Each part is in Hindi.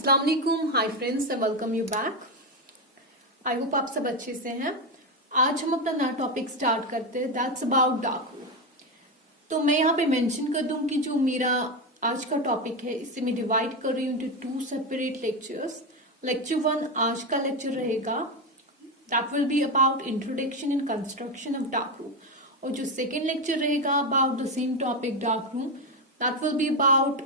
अस्सलाम वालेकुम, hi friends and welcome you back. I hope आप सब अच्छे से हैं। आज हम अपना नया टॉपिक स्टार्ट करते हैं, दैट्स अबाउट डार्क रूम। तो मैं यहाँ पे मेंशन कर दूं कि जो मेरा आज का टॉपिक है इसे मैं डिवाइड कर रही हूँ इनटू 2 सेपरेट लेक्चर्स। लेक्चर 1 आज का लेक्चर रहेगा, that will be about introduction and construction of dark room, और जो सेकेंड लेक्चर रहेगा about the same topic dark room, that will be about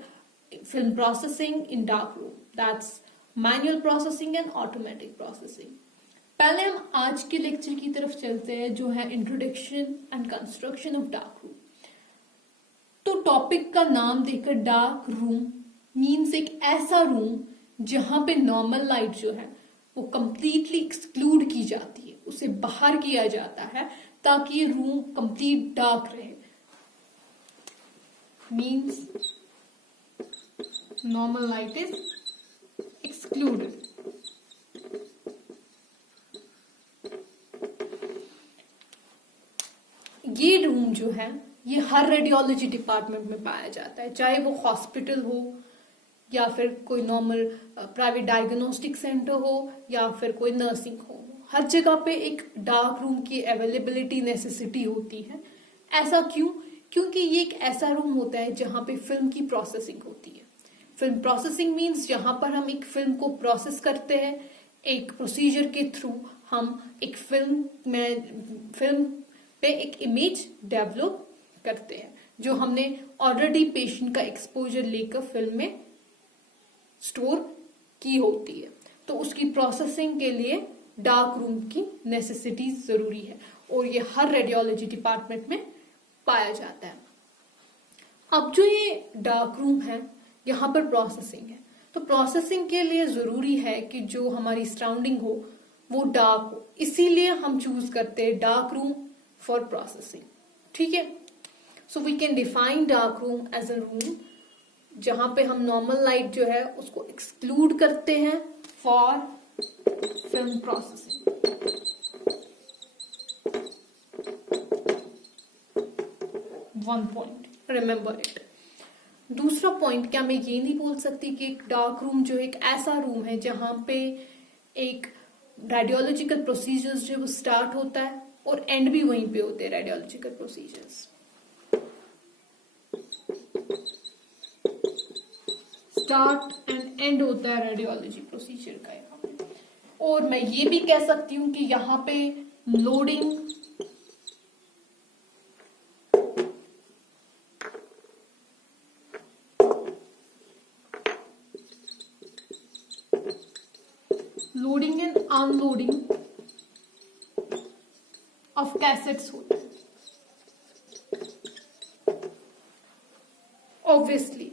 film processing in dark room, that's manual processing and automatic processing। पहले हम आज के लेक्चर की तरफ चलते हैं जो है introduction and construction of dark room. तो टॉपिक का नाम देखकर डार्क रूम मीन्स एक ऐसा रूम जहां पे नॉर्मल लाइट जो है वो कंप्लीटली एक्सक्लूड की जाती है, उसे बाहर किया जाता है ताकि ये रूम कंप्लीट डार्क रहे। Means normal light is excluded। ये रूम जो है ये हर रेडियोलॉजी डिपार्टमेंट में पाया जाता है, चाहे वो हॉस्पिटल हो या फिर कोई नॉर्मल प्राइवेट डायग्नोस्टिक सेंटर हो या फिर कोई नर्सिंग होम, हर जगह पे एक डार्क रूम की अवेलेबिलिटी नेसेसिटी होती है। ऐसा क्यों? क्योंकि ये एक ऐसा रूम होता है जहां पे फिल्म की प्रोसेसिंग होती है। फिल्म प्रोसेसिंग मीन्स जहां पर हम एक फिल्म को प्रोसेस करते हैं, एक प्रोसीजर के थ्रू हम एक फिल्म पे एक इमेज डेवलप करते हैं जो हमने ऑलरेडी पेशेंट का एक्सपोजर लेकर फिल्म में स्टोर की होती है। तो उसकी प्रोसेसिंग के लिए डार्क रूम की नेसेसिटी जरूरी है और ये हर रेडियोलॉजी डिपार्टमेंट में पाया जाता है। अब जो ये डार्क रूम है यहाँ पर प्रोसेसिंग है, तो प्रोसेसिंग के लिए जरूरी है कि जो हमारी सराउंडिंग हो वो डार्क हो, इसीलिए हम चूज करते हैं डार्क रूम फॉर प्रोसेसिंग। ठीक है, so we can define dark room as a room जहां पे हम नॉर्मल लाइट जो है उसको एक्सक्लूड करते हैं for film processing. One point, remember it. दूसरा पॉइंट, क्या मैं ये नहीं बोल सकती कि एक डार्क रूम जो एक ऐसा रूम है जहां पे एक रेडियोलॉजिकल प्रोसीजर्स जो वो स्टार्ट होता है और एंड भी वहीं पे होते हैं radiological procedures. Start and and होता है रेडियोलॉजी प्रोसीजर का यहाँ पे। और मैं ये भी कह सकती हूँ कि यहाँ पे loading and unloading of cassettes होता है। ऑब्वियसली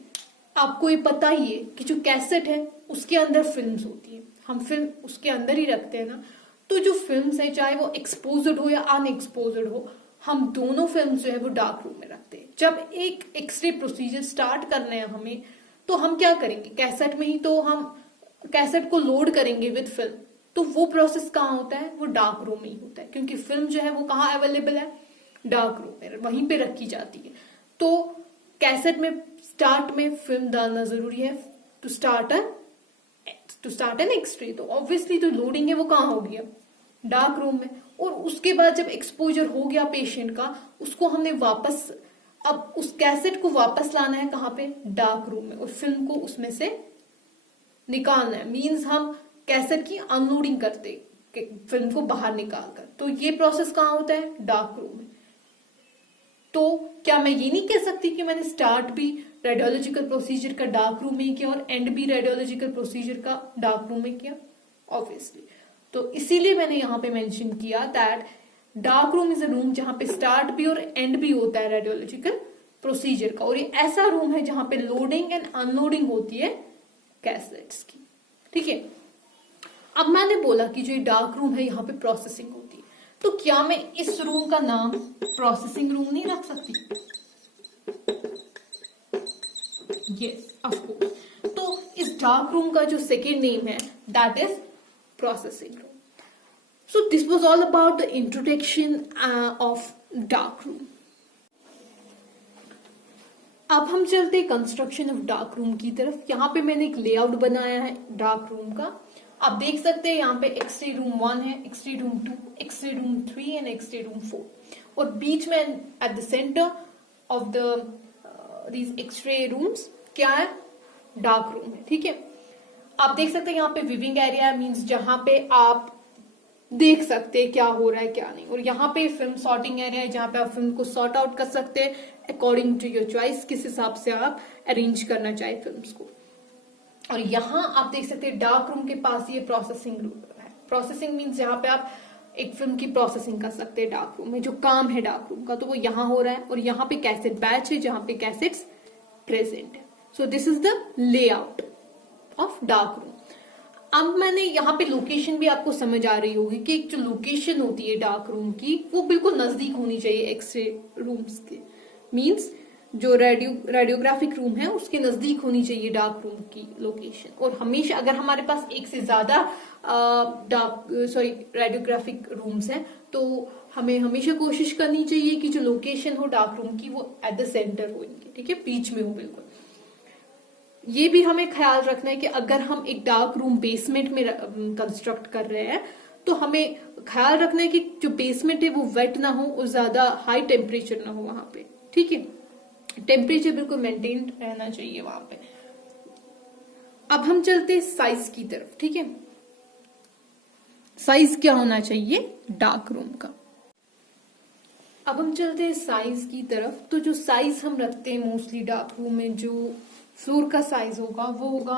आपको ये पता ही है कि जो कैसेट है उसके अंदर फिल्म्स होती है, हम फिल्म उसके अंदर ही रखते हैं ना। तो जो फिल्म्स है चाहे वो एक्सपोज्ड हो या अनएक्सपोज्ड हो, हम दोनों फिल्म्स जो है वो डार्क रूम में रखते हैं। जब एक एक्सरे प्रोसीजर स्टार्ट करना है हमें, तो हम क्या करेंगे, कैसेट में ही तो हम कैसेट को लोड करेंगे विद फिल्म। तो वो प्रोसेस कहाँ होता है, वो डार्क रूम में ही होता है, क्योंकि फिल्म जो है वो कहाँ अवेलेबल है, डार्क रूम में, वहीं पे रखी जाती है। तो कैसेट में स्टार्ट में फिल्म डालना जरूरी है टू स्टार्ट एन एक्सरे। तो ऑब्वियसली तो लोडिंग है वो कहाँ हो गया, डार्क रूम में। और उसके बाद जब एक्सपोजर हो गया पेशेंट का, उसको हमने वापस, अब उस कैसेट को वापस लाना है कहाँ पे, डार्क रूम में, और फिल्म को उसमें से निकालना है। मीन्स हम कैसेट की अनलोडिंग करते फिल्म को बाहर निकालकर। तो ये प्रोसेस कहाँ होता है, डार्क रूम में। तो क्या मैं ये नहीं कह सकती कि मैंने स्टार्ट भी रेडियोलॉजिकल प्रोसीजर का डार्क रूम में किया और एंड भी रेडियोलॉजिकल प्रोसीजर का डार्क रूम में किया? ऑब्वियसली। तो इसीलिए मैंने यहाँ पे मेंशन किया that dark room is a room जहां पे स्टार्ट भी और एंड भी होता है रेडियोलॉजिकल प्रोसीजर का, और ये ऐसा रूम है जहां पे लोडिंग एंड अनलोडिंग होती है कैसेट्स की। ठीक है, अब मैंने बोला कि जो डार्क रूम है यहाँ पे प्रोसेसिंग होती है, तो क्या मैं इस रूम का नाम प्रोसेसिंग रूम नहीं रख सकती? Yes, of course. तो इस डार्क रूम का जो सेकेंड नेम है that is processing room. So this was all about the introduction of dark room. अब हम चलते हैं कंस्ट्रक्शन ऑफ डार्क रूम की तरफ। यहाँ पे मैंने एक लेआउट बनाया है डार्क रूम का। आप देख सकते हैं यहाँ पे एक्सरे रूम 1 है, x ray room 2, x ray room 3 and x ray room 4, और बीच में at the centre of the these x ray rooms क्या है, डार्क रूम है। ठीक है, आप देख सकते हैं यहाँ पे विविंग एरिया मींस जहां पे आप देख सकते हैं क्या हो रहा है क्या नहीं, और यहाँ पे फिल्म सॉर्टिंग एरिया है जहां पे आप फिल्म को सॉर्ट आउट कर सकते हैं अकॉर्डिंग टू योर चॉइस, किस हिसाब से आप अरेंज करना चाहे फिल्म्स को। और यहाँ आप देख सकते हैं डार्क रूम के पास ये प्रोसेसिंग रूम है। प्रोसेसिंग मीन्स जहां पे आप एक फिल्म की प्रोसेसिंग कर सकते हैं डार्क रूम में, जो काम है डार्क रूम का तो वो यहाँ हो रहा है। और यहाँ पे कैसेट बैच है जहां पे कैसेट्स प्रेजेंट है। So this is the layout of dark room. अब मैंने यहाँ पे लोकेशन भी आपको समझ आ रही होगी कि एक जो लोकेशन होती है डार्क रूम की वो बिल्कुल नजदीक होनी चाहिए एक्सरे रूम्स के, मींस जो रेडियोग्राफिक रूम है उसके नजदीक होनी चाहिए डार्क रूम की लोकेशन। और हमेशा अगर हमारे पास एक से ज्यादा रेडियोग्राफिक रूम्स हैं तो हमें हमेशा कोशिश करनी चाहिए कि जो लोकेशन हो डार्क रूम की वो एट द सेंटर हो इनके, ठीक है, बीच में हो बिल्कुल। ये भी हमें ख्याल रखना है कि अगर हम एक डार्क रूम बेसमेंट में कंस्ट्रक्ट कर रहे हैं तो हमें ख्याल रखना है कि जो बेसमेंट है वो वेट ना हो और ज्यादा हाई टेम्परेचर ना हो वहां पे। ठीक है, टेम्परेचर बिल्कुल मेंटेन रहना चाहिए वहां पे। अब हम चलते हैं साइज की तरफ। ठीक है, साइज क्या होना चाहिए डार्क रूम का। अब हम चलते हैं साइज की तरफ। तो जो साइज हम रखते हैं मोस्टली डार्क रूम में, जो फ्लोर का साइज होगा वो होगा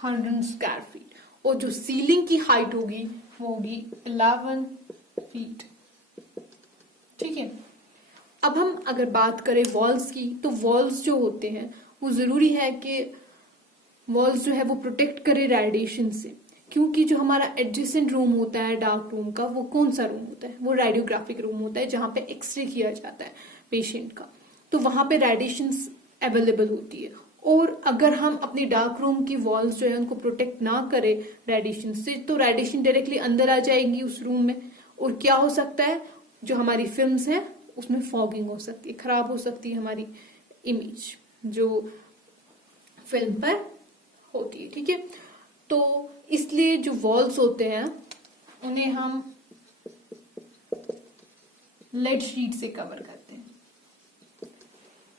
100 स्क्वायर फीट, और जो सीलिंग की हाइट होगी वो होगी 11 फीट। ठीक है, अब हम अगर बात करें वॉल्स की, तो वॉल्स जो होते हैं वो जरूरी है कि वॉल्स जो है वो प्रोटेक्ट करे रेडिएशन से, क्योंकि जो हमारा एडजेसेंट रूम होता है डार्क रूम का वो कौन सा रूम होता है, वो रेडियोग्राफिक रूम होता है जहां पे एक्सरे किया जाता है पेशेंट का, तो वहां पे रेडिएशन अवेलेबल होती है। और अगर हम अपनी डार्क रूम की वॉल्स जो है उनको प्रोटेक्ट ना करें रेडिएशन से, तो रेडिएशन डायरेक्टली अंदर आ जाएगी उस रूम में, और क्या हो सकता है, जो हमारी फिल्म्स है उसमें फॉगिंग हो सकती है, खराब हो सकती है हमारी इमेज जो फिल्म पर होती है। ठीक है, तो इसलिए जो वॉल्स होते हैं उन्हें हम लेड शीट से कवर करते हैं।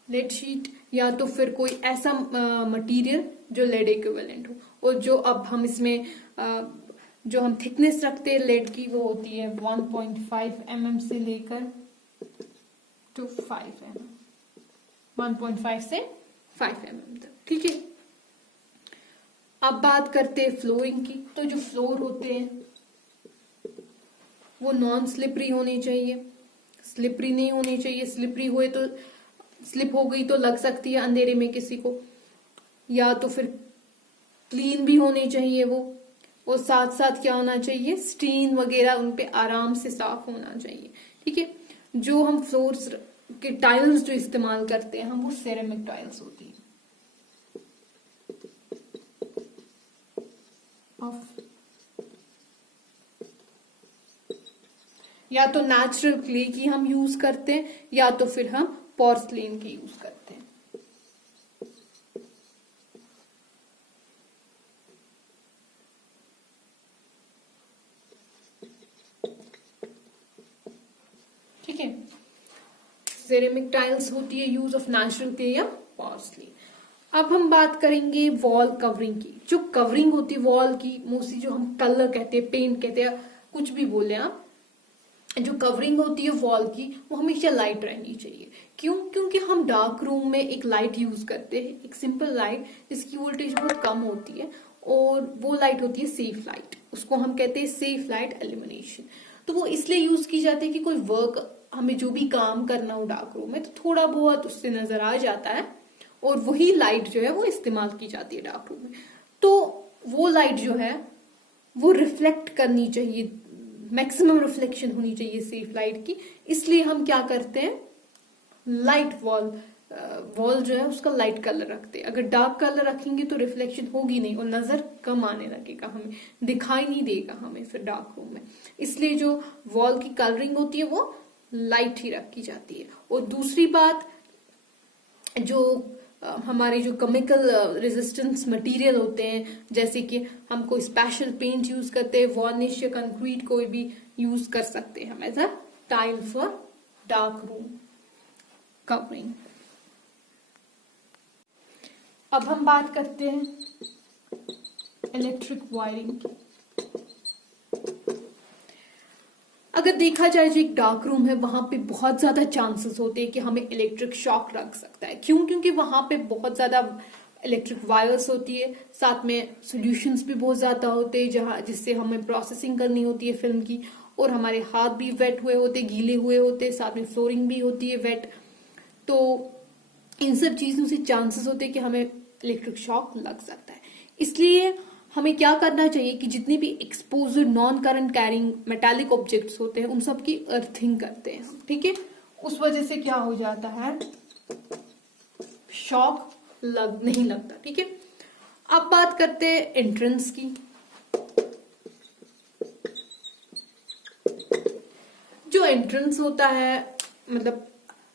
लेड शीट या तो फिर कोई ऐसा मटेरियल जो लेड इक्विवेलेंट हो, और जो अब हम इसमें जो हम थिकनेस रखते हैं लेड की वो होती है 1.5 mm से लेकर टू 5 mm, 1.5 से 5 mm तक। ठीक है, अब बात करते हैं फ्लोरिंग की। तो जो फ्लोर होते हैं वो नॉन स्लिपरी होने चाहिए, स्लिपरी नहीं होनी चाहिए। स्लिपरी हुए तो स्लिप हो गई तो लग सकती है अंधेरे में किसी को, या तो फिर क्लीन भी होनी चाहिए वो, और साथ साथ क्या होना चाहिए, स्टीन वगैरह उन पे आराम से साफ होना चाहिए। ठीक है, जो हम फ्लोर्स के टाइल्स जो इस्तेमाल करते हैं हम वो सेरेमिक टाइल्स होती है या तो नेचुरल क्ले की हम यूज करते हैं या तो फिर हम पोर्सलिन की यूज करते हैं। ठीक है, सेरेमिक टाइल्स होती है यूज ऑफ नेचुरल क्ले या पोर्सलिन। अब हम बात करेंगे वॉल कवरिंग की। जो कवरिंग होती है वॉल की, मोस्टली जो हम कलर कहते हैं, पेंट कहते हैं, कुछ भी बोले आप, जो कवरिंग होती है वॉल की वो हमेशा लाइट रहनी चाहिए। क्यों? क्योंकि हम डार्क रूम में एक लाइट यूज करते हैं, एक सिंपल लाइट जिसकी वोल्टेज बहुत कम होती है, और वो लाइट होती है सेफ लाइट, उसको हम कहते हैं सेफ लाइट एल्यूमिनेशन। तो वो इसलिए यूज की जाती है कि कोई वर्क, हमें जो भी काम करना हो डार्क रूम में तो थोड़ा बहुत उससे नजर आ जाता है, और वही लाइट जो है वो इस्तेमाल की जाती है डार्क रूम में। तो वो लाइट जो है वो रिफ्लेक्ट करनी चाहिए, मैक्सिमम रिफ्लेक्शन होनी चाहिए सेफ लाइट की। इसलिए हम क्या करते हैं, लाइट वॉल जो है उसका लाइट कलर रखते हैं। अगर डार्क कलर रखेंगे तो रिफ्लेक्शन होगी नहीं और नजर कम आने लगेगा, हमें दिखाई नहीं देगा हमें फिर डार्क रूम में। इसलिए जो वॉल की कलरिंग होती है वो लाइट ही रखी जाती है। और दूसरी बात, जो हमारे जो केमिकल रेजिस्टेंस मटेरियल होते हैं, जैसे कि हम कोई स्पेशल पेंट यूज करते हैं, वार्निश या कंक्रीट कोई भी यूज कर सकते हैं हम as a tile for dark room covering. अब हम बात करते हैं इलेक्ट्रिक वायरिंग की। अगर देखा जाए जो एक डार्क रूम है, वहां पे बहुत ज्यादा चांसेस होते हैं कि हमें इलेक्ट्रिक शॉक लग सकता है। क्यों? क्योंकि वहां पे बहुत ज्यादा इलेक्ट्रिक वायर्स होती है, साथ में सॉल्यूशंस भी बहुत ज्यादा होते हैं जहां जिससे हमें प्रोसेसिंग करनी होती है फिल्म की, और हमारे हाथ भी वेट हुए होते, गीले हुए होते, साथ में फ्लोरिंग भी होती है वेट। तो इन सब चीजों से चांसेस होते हैं कि हमें इलेक्ट्रिक शॉक लग सकता है। इसलिए हमें क्या करना चाहिए कि जितनी भी exposed non current carrying metallic objects होते हैं उन सब की अर्थिंग करते हैं हम, ठीक है। उस वजह से क्या हो जाता है, शॉक नहीं लगता, ठीक है। अब बात करते हैं एंट्रेंस की। जो एंट्रेंस होता है, मतलब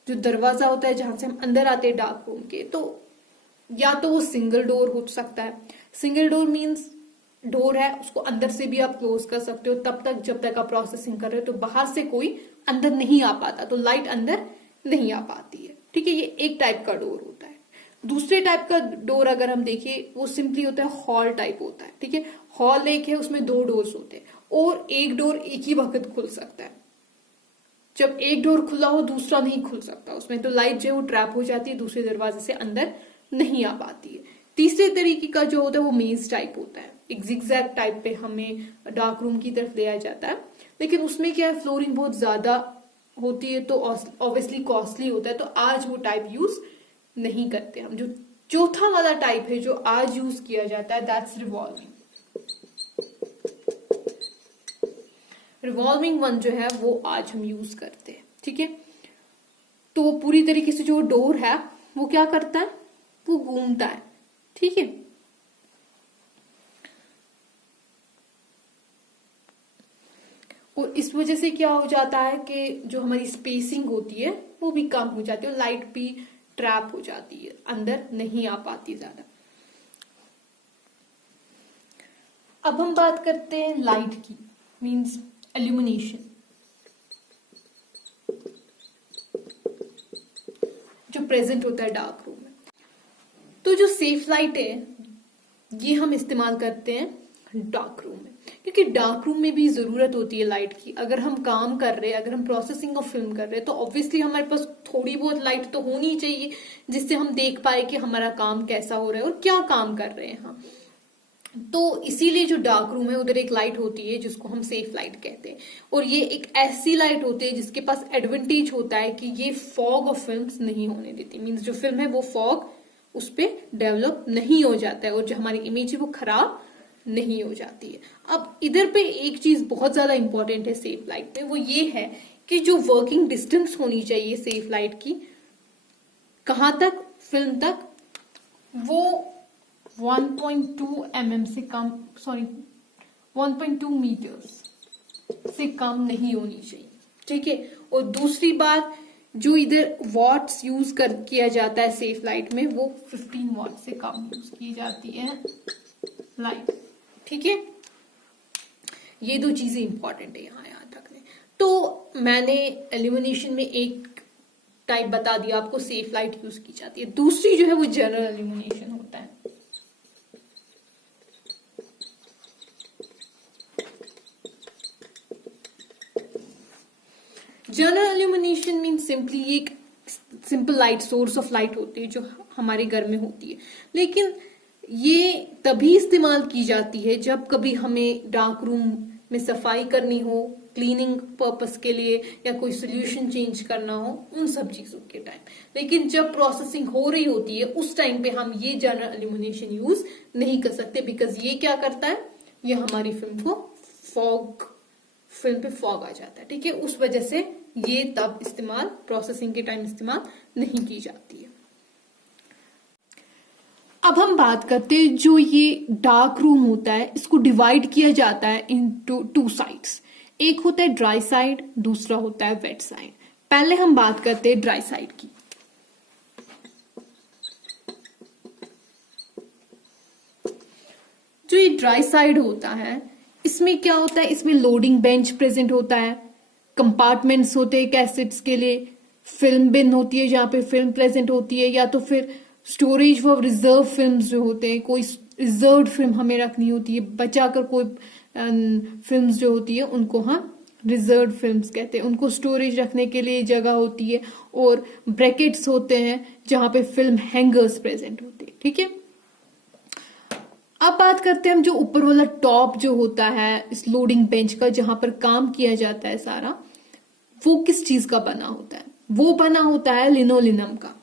जो दरवाजा होता है जहां से हम अंदर आते हैं डार्क रूम के, तो या तो वो सिंगल डोर हो सकता है। सिंगल डोर मींस डोर है, उसको अंदर से भी आप क्लोज कर सकते हो तब तक जब तक आप प्रोसेसिंग कर रहे हो, तो बाहर से कोई अंदर नहीं आ पाता, तो लाइट अंदर नहीं आ पाती है, ठीक है। ये एक टाइप का डोर होता है। दूसरे टाइप का डोर अगर हम देखें, वो सिंपली होता है हॉल टाइप होता है, ठीक है। हॉल एक है, उसमें 2 डोर्स होते हैं और एक डोर एक ही वक्त खुल सकता है। जब एक डोर खुला हो दूसरा नहीं खुल सकता उसमें, तो लाइट जो है वो ट्रैप हो जाती है, दूसरे दरवाजे से अंदर नहीं आ पाती है। तीसरे तरीके का जो होता है वो मेज टाइप होता है, एक जिगजैग टाइप पे हमें डार्क रूम की तरफ ले जाता है, लेकिन उसमें क्या है, फ्लोरिंग बहुत ज्यादा होती है तो ऑब्वियसली कॉस्टली होता है, तो आज वो टाइप यूज नहीं करते हम। जो चौथा वाला टाइप है जो आज यूज किया जाता है, दैट्स रिवॉल्विंग। रिवॉल्विंग वन जो है वो आज हम यूज करते हैं, ठीक है। तो वो पूरी तरीके से जो डोर है वो क्या करता है, वो घूमता है, ठीक है। और इस वजह से क्या हो जाता है कि जो हमारी स्पेसिंग होती है वो भी कम हो जाती है और लाइट भी ट्रैप हो जाती है, अंदर नहीं आ पाती ज्यादा। अब हम बात करते हैं लाइट की, मींस इल्यूमिनेशन। जो प्रेजेंट होता है डार्क रूम में, तो जो सेफ लाइट है ये हम इस्तेमाल करते हैं डार्क रूम में, क्योंकि डार्क रूम में भी जरूरत होती है लाइट की। अगर हम काम कर रहे हैं, अगर हम प्रोसेसिंग ऑफ फिल्म कर रहे हैं, तो ऑब्वियसली हमारे पास थोड़ी बहुत लाइट तो होनी चाहिए जिससे हम देख पाए कि हमारा काम कैसा हो रहा है और क्या काम कर रहे हैं हम। तो इसीलिए जो डार्क रूम है उधर एक लाइट होती है जिसको हम सेफ लाइट कहते हैं, और ये एक ऐसी लाइट होती है जिसके पास एडवांटेज होता है कि ये फॉग ऑफ फिल्म्स नहीं होने देती। मींस जो फिल्म है वो फॉग उस पर डेवलप नहीं हो जाता है और जो हमारी इमेज है वो खराब नहीं हो जाती है। अब इधर पे एक चीज बहुत ज्यादा इंपॉर्टेंट है सेफ लाइट में, वो ये है कि जो वर्किंग डिस्टेंस होनी चाहिए सेफ लाइट की, कहां तक, फिल्म तक, वो 1.2 mm से कम, सॉरी 1.2 मीटर्स से कम नहीं होनी चाहिए, ठीक है। और दूसरी बात, जो इधर वॉट्स यूज किया जाता है सेफ लाइट में, वो 15 वॉट से कम यूज की जाती है लाइट, ठीक है। ये 2 चीजें इंपॉर्टेंट है यहाँ याद रखने। तो मैंने इल्यूमिनेशन में एक टाइप बता दिया आपको, सेफ लाइट यूज की जाती है। दूसरी जो है वो जनरल इल्यूमिनेशन होता है। जनरल इल्यूमिनेशन मीन सिंपली एक simple light, source of light होती है जो हमारे घर में होती है, लेकिन ये तभी इस्तेमाल की जाती है जब कभी हमें डार्क रूम में सफाई करनी हो, क्लीनिंग पर्पस के लिए, या कोई सोल्यूशन चेंज करना हो, उन सब चीजों के टाइम। लेकिन जब प्रोसेसिंग हो रही होती है उस टाइम पे हम ये जनरल इल्यूमिनेशन यूज नहीं कर सकते, बिकॉज ये क्या करता है, ये हमारी फिल्म को फिल्म पे फॉग आ जाता है, ठीक है। उस वजह से ये तब इस्तेमाल, प्रोसेसिंग के टाइम इस्तेमाल नहीं की जाती है। अब हम बात करते हैं जो ये डार्क रूम होता है, इसको डिवाइड किया जाता है इनटू 2 साइड्स। एक होता है ड्राई साइड, दूसरा होता है वेट साइड। पहले हम बात करते हैं ड्राई साइड की। जो ये ड्राई साइड होता है, इसमें क्या होता है, इसमें लोडिंग बेंच प्रेजेंट होता है, कंपार्टमेंट्स होते हैं कैसेट्स के लिए, फिल्म बिन होती है जहां पे फिल्म प्रेजेंट होती है, या तो फिर स्टोरेज फॉर रिजर्व फिल्म्स जो होते हैं, कोई रिजर्व फिल्म हमें रखनी होती है, बचाकर कोई फिल्म्स जो होती है उनको हम रिजर्व फिल्म्स कहते हैं, उनको स्टोरेज रखने के लिए जगह होती है, और ब्रैकेट्स होते हैं जहां पे फिल्म हैंगर्स प्रेजेंट होते हैं। ठीक है, अब बात करते हैं हम जो ऊपर वाला टॉप जो होता है इस लोडिंग बेंच का, जहां पर काम किया जाता है सारा, वो किस चीज का बना होता है? वो बना होता है लिनोलिनम का।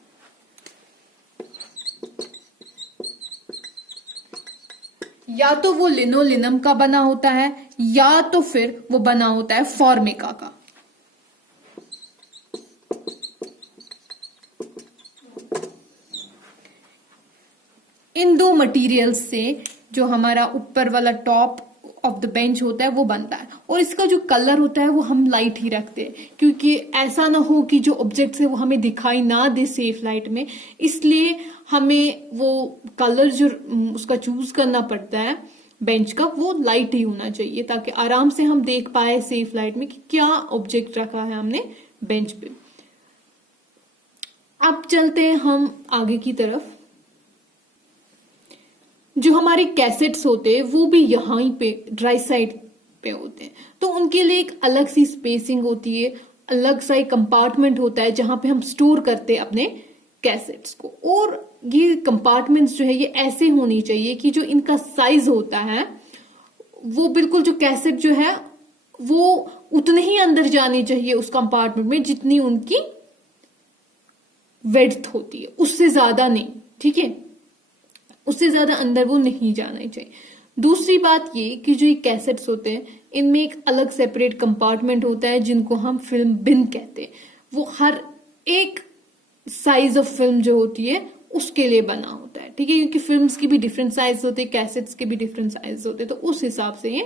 या तो वो लिनोलिनम का बना होता है, या तो फिर वो बना होता है फॉर्मिका का। इन दो मटेरियल्स से जो हमारा ऊपर वाला टॉप ऑफ द बेंच होता है वो बनता है, और इसका जो कलर होता है वो हम लाइट ही रखते हैं, क्योंकि ऐसा ना हो कि जो ऑब्जेक्ट्स है वो हमें दिखाई ना दे सेफ लाइट में, इसलिए हमें वो कलर जो उसका चूज करना पड़ता है बेंच का, वो लाइट ही होना चाहिए, ताकि आराम से हम देख पाए सेफ लाइट में कि क्या ऑब्जेक्ट रखा है हमने बेंच पे। अब चलते हैं हम आगे की तरफ। जो हमारे कैसेट्स होते हैं वो भी यहाँ ही पे ड्राई साइड पे होते हैं, तो उनके लिए एक अलग सी स्पेसिंग होती है, अलग सा एक कंपार्टमेंट होता है जहां पे हम स्टोर करते हैं अपने कैसेट्स को। और ये कंपार्टमेंट्स जो है ये ऐसे होनी चाहिए कि जो इनका साइज होता है वो बिल्कुल, जो कैसेट जो है वो उतने ही अंदर जानी चाहिए उस कंपार्टमेंट में जितनी उनकी विड्थ होती है, उससे ज्यादा नहीं। ठीक है, उससे ज्यादा अंदर वो नहीं जाना चाहिए। दूसरी बात ये कि जो ये कैसेट्स होते हैं इनमें एक अलग सेपरेट कंपार्टमेंट होता है जिनको हम फिल्म बिन कहते हैं। वो हर एक साइज ऑफ फिल्म जो होती है उसके लिए बना होता है। ठीक है, क्योंकि फिल्म्स की भी डिफरेंट साइज होते हैं, कैसेट्स के भी डिफरेंट साइज होते हैं, तो उस हिसाब से ये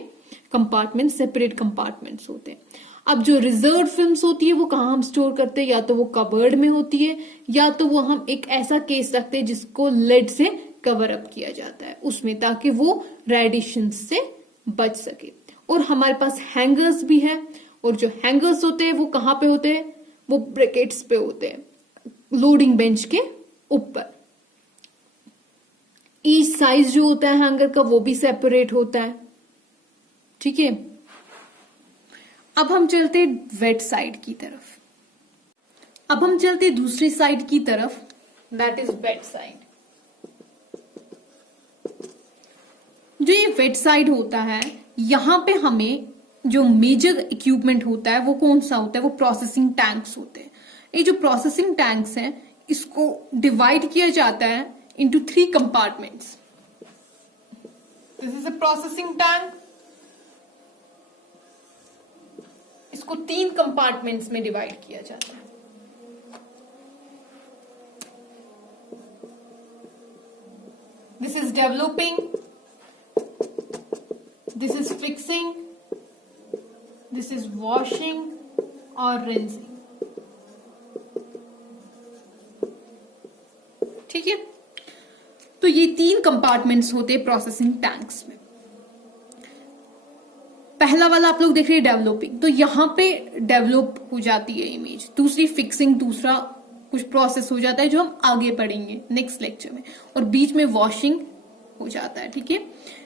कंपार्टमेंट सेपरेट कंपार्टमेंट्स होते हैं। अब जो रिजर्व फिल्म्स होती है वो कहाँ हम स्टोर करते हैं, या तो वो कबर्ड में होती है, या तो वो हम एक ऐसा केस रखते हैं जिसको लेड से कवर अप किया जाता है उसमें, ताकि वो रेडिएशन से बच सके। और हमारे पास हैंगर्स भी है, और जो हैंगर्स होते हैं वो कहाँ पे होते हैं, वो ब्रैकेट्स पे होते हैं लोडिंग बेंच के ऊपर। ईच साइज जो होता है हैंगर का वो भी सेपरेट होता है। ठीक है, अब हम चलते वेट साइड की तरफ। अब हम चलते दूसरी साइड की तरफ, दैट इज वेट साइड। जो ये वेट साइड होता है, यहां पे हमें जो मेजर इक्विपमेंट होता है वो कौन सा होता है, वो प्रोसेसिंग टैंक्स होते हैं। ये जो प्रोसेसिंग टैंक्स हैं इसको डिवाइड किया जाता है into 3 compartments. This is a processing tank. इसको 3 कंपार्टमेंट्स में डिवाइड किया जाता है। This is developing, this is fixing, this is washing और रिंसिंग। ठीक है, तो ये 3 कंपार्टमेंट्स होते हैं प्रोसेसिंग टैंक्स में। पहला वाला आप लोग देख रहे हैं डेवलपिंग, तो यहां पे डेवलप हो जाती है इमेज। दूसरी फिक्सिंग, दूसरा कुछ प्रोसेस हो जाता है जो हम आगे पढ़ेंगे नेक्स्ट लेक्चर में। और बीच में वॉशिंग हो जाता है। ठीक है,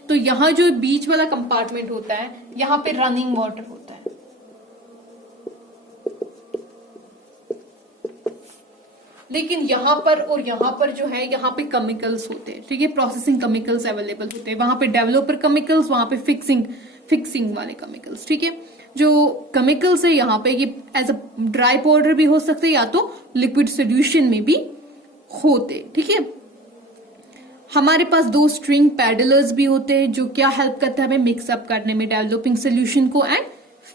तो यहां जो बीच वाला कंपार्टमेंट होता है यहां पे रनिंग वाटर होता है। लेकिन यहां पर और यहां पर जो है यहां पे केमिकल्स होते हैं। ठीक है, प्रोसेसिंग केमिकल्स अवेलेबल होते हैं। वहां पे डेवलपर केमिकल्स, वहां पे फिक्सिंग वाले केमिकल्स। ठीक है, जो केमिकल्स है यहाँ पे ये एज अ ड्राई पाउडर भी हो सकते हैं या तो लिक्विड सोल्यूशन में भी होते। ठीक है, हमारे पास 2 स्ट्रिंग पैडलर्स भी होते हैं जो क्या हेल्प करता है हमें मिक्सअप करने में डेवलपिंग सोल्यूशन को एंड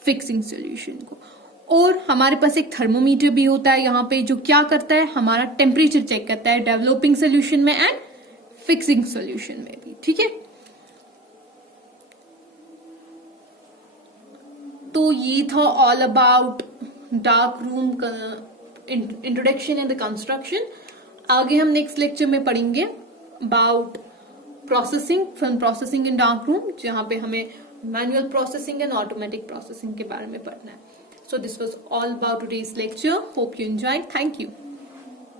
फिक्सिंग सोल्यूशन को। और हमारे पास एक थर्मोमीटर भी होता है यहाँ पे जो क्या करता है हमारा टेम्परेचर चेक करता है डेवलपिंग सोल्यूशन में एंड फिक्सिंग सोल्यूशन में भी। ठीक है, तो ये था ऑल अबाउट डार्क रूम का इंट्रोडक्शन एंड द कंस्ट्रक्शन। आगे हम नेक्स्ट लेक्चर में पढ़ेंगे about processing, film processing in dark room, जहां पे हमें manual processing and automatic processing के बारे में पढ़ना है। So this was all about today's lecture. Hope you enjoy. Thank you.